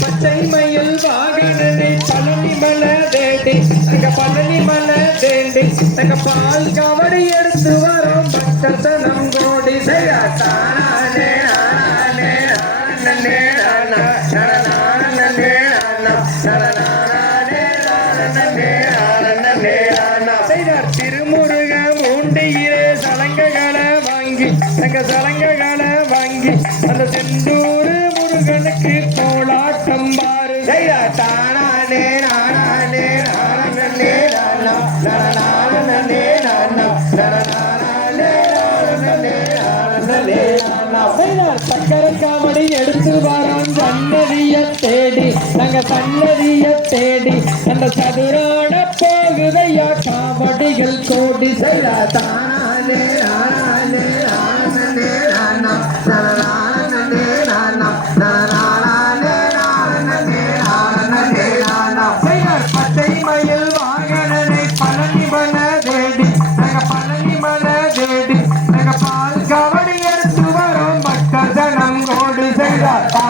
பச்சை மயில் வாகனனை பழனி மலை. எங்க பழனி மலை தேண்டி எங்க பால் காவடி எடுத்து வரோம் பக்தனம் கோடி தானே நானே நானே நானா நானே நானா நானே நானே நானே நானா செய்தார் திருமுருக உண்டியிலே சலங்ககளை வாங்கி எங்க சலங்ககளை வாங்கி அந்த செந்தூர் முருகனுக்கு போலாட்டம் பாரு செய்தார் தானானே சக்கரை காமடி எடுத்து வரோம் சன்னதிய தேடி நாங்க சன்னதிய தேடி அந்த சதுரோட போகுதையா காவடிகள் கோடி செய்தானே செய்தார்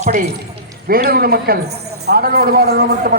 அப்படி வேலூர் மக்கள் ஆடலோடு பாடலோடு மட்டுமல்ல